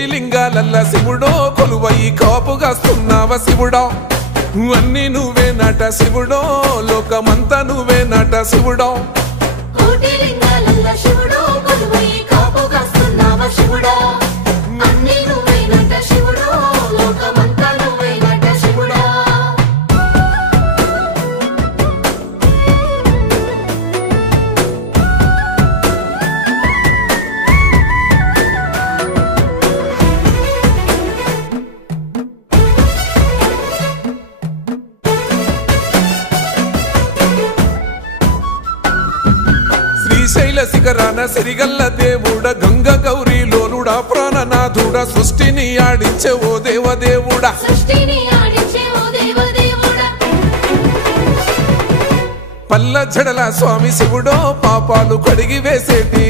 కోటి లింగాలల్ల శివుడో కొలువై కాపుగాస్తున్నావ శివుడా అన్ని నువ్వే నట శివుడో లోకమంతా నువ్వే నట శివుడో కోటి లింగాలల్ల శివుడో కొలువై కాపుగాస్తున్నావ శివుడా అన్ని నువ్వే నట శివుడో లోకమంతా నువ్వే నట శివుడా శ్రీశైల శిఖరాన సిరిగల్ల దేవుడ గంగ గౌరీ లోలుడా ప్రాణనాథుడ సృష్టిని ఆడించే ఓ దేవదేవుడా పల్ల జడల స్వామి శివుడో పాపాలు కడిగి వేసేటి